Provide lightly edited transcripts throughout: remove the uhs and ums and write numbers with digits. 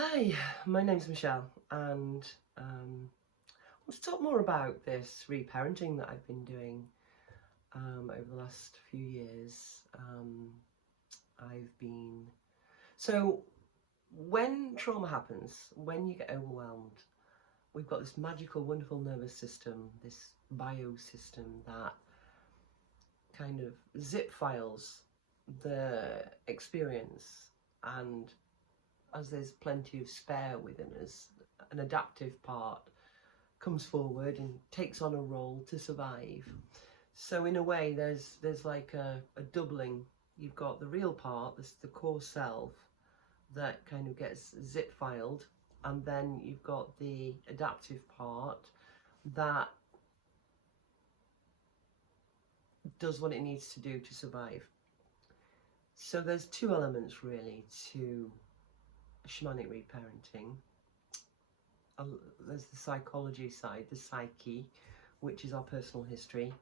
Hi, my name's Michelle, and I want to talk more about this reparenting that I've been doing over the last few years. I've been so when trauma happens, when you get overwhelmed, we've got this magical, wonderful nervous system, this biosystem that kind of zip files the experience, and as there's plenty of spare within us, an adaptive part comes forward and takes on a role to survive. So in a way, there's like a doubling. You've got the real part, this the core self, that kind of gets zip filed, and then you've got the adaptive part that does what it needs to do to survive. So there's two elements really to shamanic reparenting. There's the psychology side, the psyche, which is our personal history,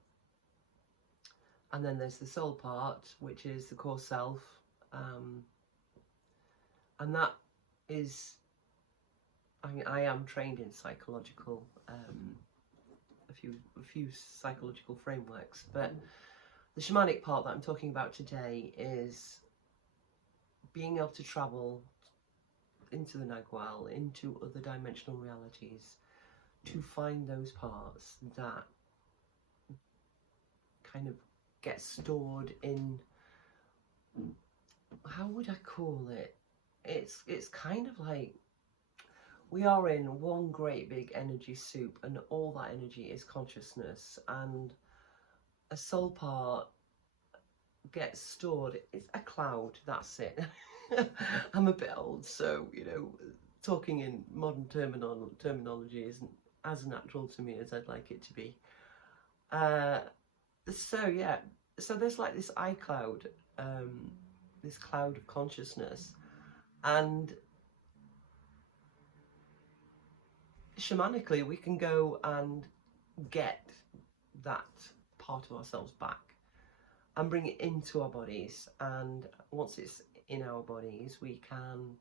and then there's the soul part, which is the core self, and that is, I am trained in psychological, a few psychological frameworks, but the shamanic part that I'm talking about today is being able to travel into the Nagual, into other dimensional realities, to find those parts that kind of get stored in, how would I call it? It's kind of like we are in one great big energy soup, and all that energy is consciousness, and a soul part gets stored. It's a cloud, that's it. I'm a bit old, so talking in modern terminology isn't as natural to me as I'd like it to be. So there's like this iCloud, this cloud of consciousness, and shamanically we can go and get that part of ourselves back and bring it into our bodies, and once it's in our bodies we can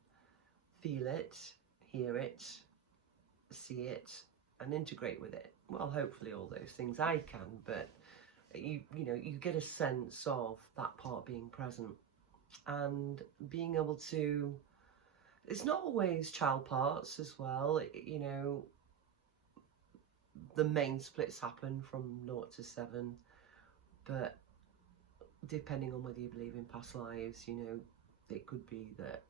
feel it, hear it, see it, and integrate with it. Well, hopefully all those things I can, but you get a sense of that part being present and being able to, it's not always child parts as well, the main splits happen from 0 to 7, but depending on whether you believe in past lives, it could be that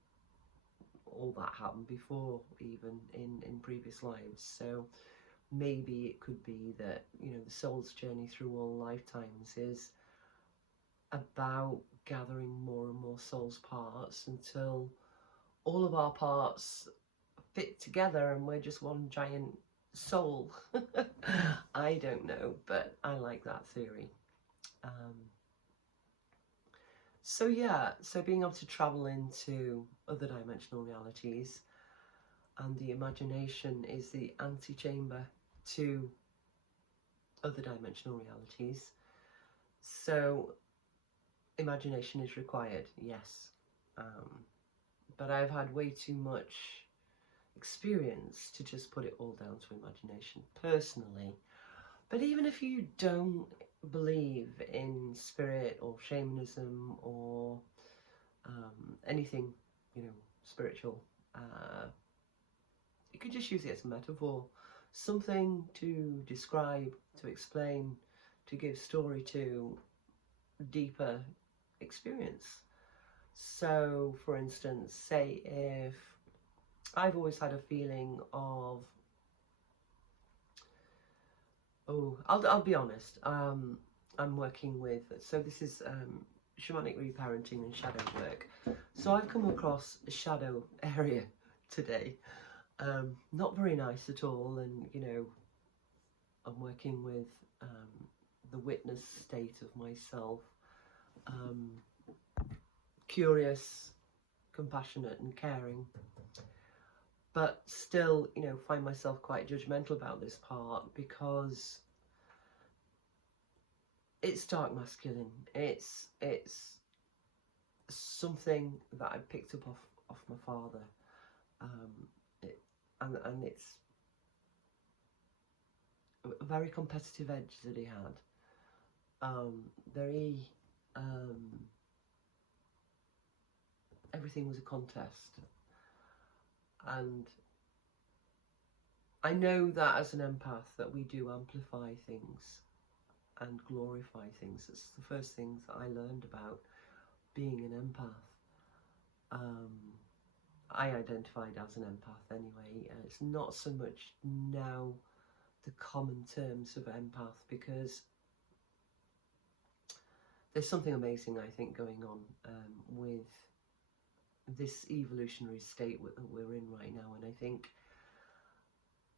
all that happened before, even in previous lives. So maybe it could be that the soul's journey through all lifetimes is about gathering more and more soul's parts until all of our parts fit together and we're just one giant soul. I don't know, but I like that theory. So being able to travel into other dimensional realities, and the imagination is the antechamber to other dimensional realities. So imagination is required, yes, but I've had way too much experience to just put it all down to imagination personally. But even if you don't believe in spirit or shamanism or anything spiritual, you could just use it as a metaphor, something to describe, to explain, to give story to deeper experience. So for instance, say if I've always had a feeling of, I'll be honest, I'm working with, so this is shamanic reparenting and shadow work. So I've come across a shadow area today, not very nice at all, and I'm working with the witness state of myself, curious, compassionate and caring, but still find myself quite judgmental about this part because it's dark masculine. It's something that I picked up off my father, And it's a very competitive edge that he had. Very everything was a contest, and I know that as an empath that we do amplify things and glorify things. It's the first things that I learned about being an empath. I identified as an empath anyway. It's not so much now the common terms of empath, because there's something amazing, I think, going on with this evolutionary state that we're in right now. And I think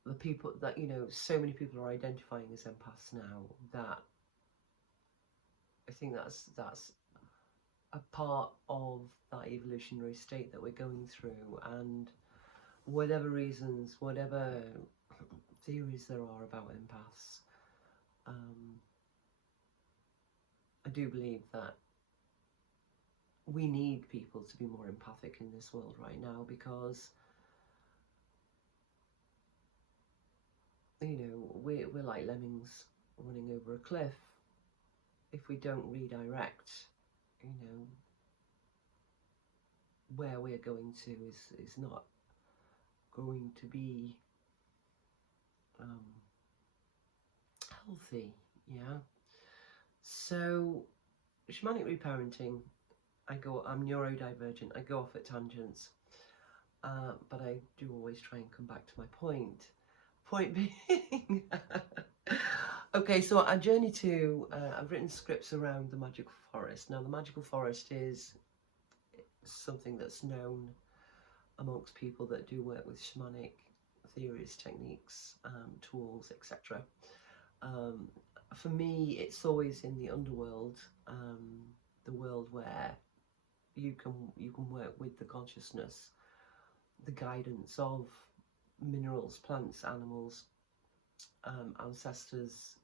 the people that, you know, so many people are identifying as empaths now, that I think that's a part of that evolutionary state that we're going through. And whatever reasons, whatever theories there are about empaths, I do believe that we need people to be more empathic in this world right now, because, you know, we're like lemmings running over a cliff. If we don't redirect, you know, where we're going to is not going to be healthy. Yeah. So shamanic reparenting, I'm neurodivergent, I go off at tangents, but I do always try and come back to my point. Point being, okay, so I journey to, I've written scripts around the magical forest. Now the magical forest is something that's known amongst people that do work with shamanic theories, techniques, tools, etc. For me, it's always in the underworld, the world where you can work with the consciousness, the guidance of minerals, plants, animals, ancestors,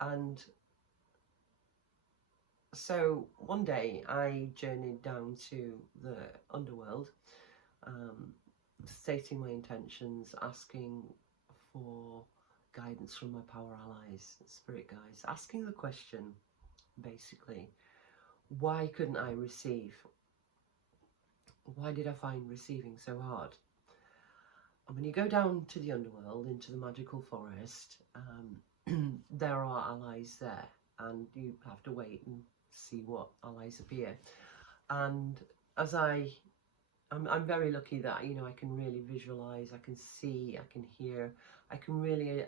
and so one day I journeyed down to the underworld, stating my intentions, asking for guidance from my power allies, spirit guides, asking the question, basically, why couldn't I receive? Why did I find receiving so hard? And when you go down to the underworld, into the magical forest, there are allies there, and you have to wait and see what allies appear. And as I'm very lucky that, you know, I can really visualize, I can see, I can hear, I can really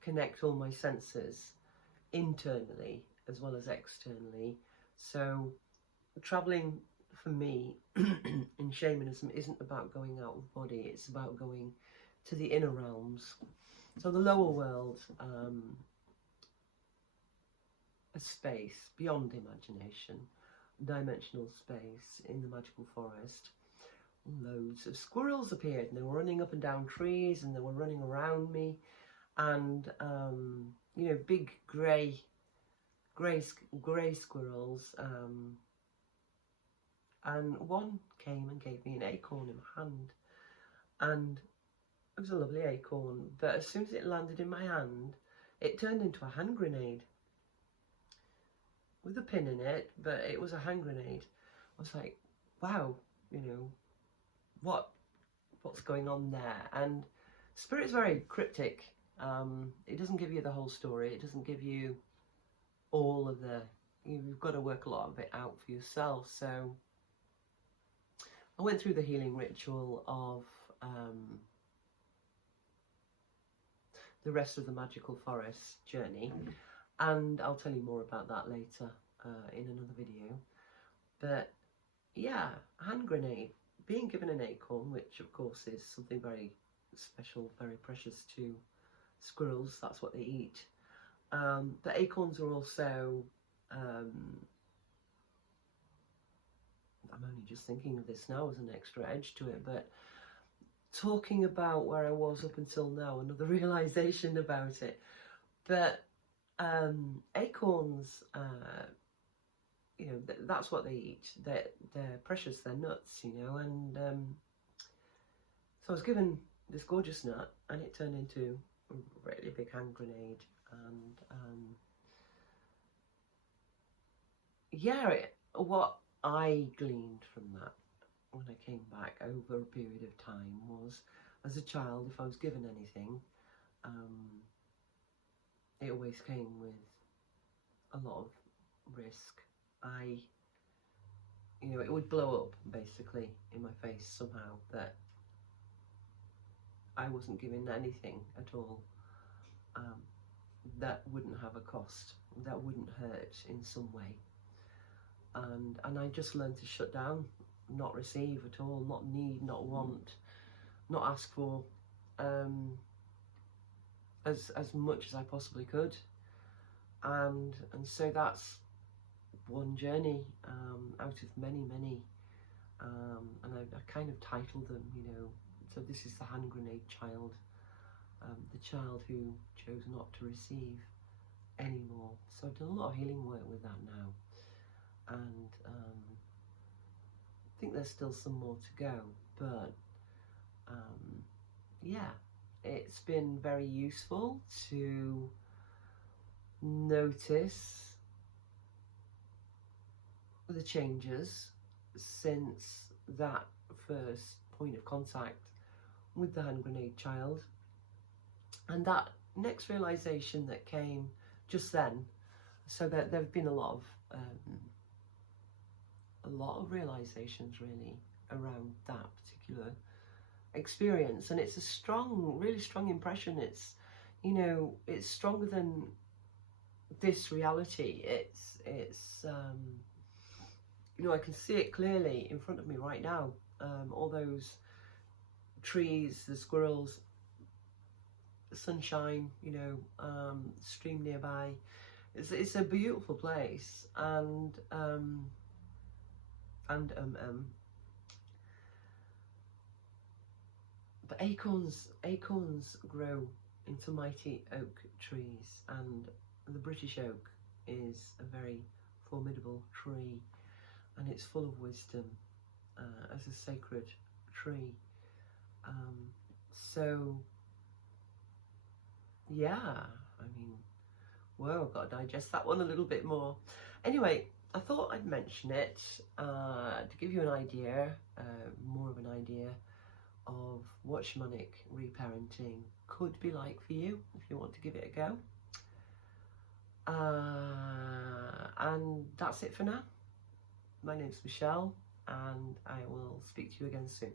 connect all my senses internally as well as externally. So traveling for me in shamanism isn't about going out of body, it's about going to the inner realms. So the lower world, a space beyond imagination, dimensional space in the magical forest. Loads of squirrels appeared, and they were running up and down trees, and they were running around me, and you know, big grey squirrels, and one came and gave me an acorn in my hand, and it was a lovely acorn, but as soon as it landed in my hand, it turned into a hand grenade with a pin in it, but it was a hand grenade. I was like, wow, you know, what's going on there? And Spirit's very cryptic. It doesn't give you the whole story. It doesn't give you all of the, you've got to work a lot of it out for yourself. So I went through the healing ritual of the rest of the magical forest journey, and I'll tell you more about that later in another video. But yeah, hand grenade, being given an acorn, which of course is something very special, very precious to squirrels, that's what they eat. But acorns are also, I'm only just thinking of this now as an extra edge to it, but talking about where I was up until now, another realisation about it. But acorns you know, that's what they eat. They're precious, they're nuts, you know. And so I was given this gorgeous nut, and it turned into a really big hand grenade. And yeah, what I gleaned from that when I came back over a period of time was, as a child, if I was given anything, it always came with a lot of risk. You know, it would blow up basically in my face somehow, that I wasn't given anything at all that wouldn't have a cost, that wouldn't hurt in some way. And I just learned to shut down, not receive at all, not need, not want, not ask for, as much as I possibly could. And so that's one journey out of many, and I kind of titled them, you know. So this is the hand grenade child, the child who chose not to receive anymore. So I've done a lot of healing work with that now, and I think there's still some more to go, but yeah, it's been very useful to notice the changes since that first point of contact with the hand grenade child, and that next realization that came just then. So that there have been a lot of realizations really around that particular experience, and it's a strong, really strong impression. It's, you know, it's stronger than this reality. It's you know, I can see it clearly in front of me right now. All those trees, the squirrels, the sunshine, you know, stream nearby. It's a beautiful place, and but acorns grow into mighty oak trees, and the British oak is a very formidable tree, and it's full of wisdom as a sacred tree. So yeah, I mean, whoa, I've got to digest that one a little bit more. Anyway, I thought I'd mention it to give you an idea, more of an idea of what shamanic reparenting could be like for you if you want to give it a go. And that's it for now. My name's Michelle, and I will speak to you again soon.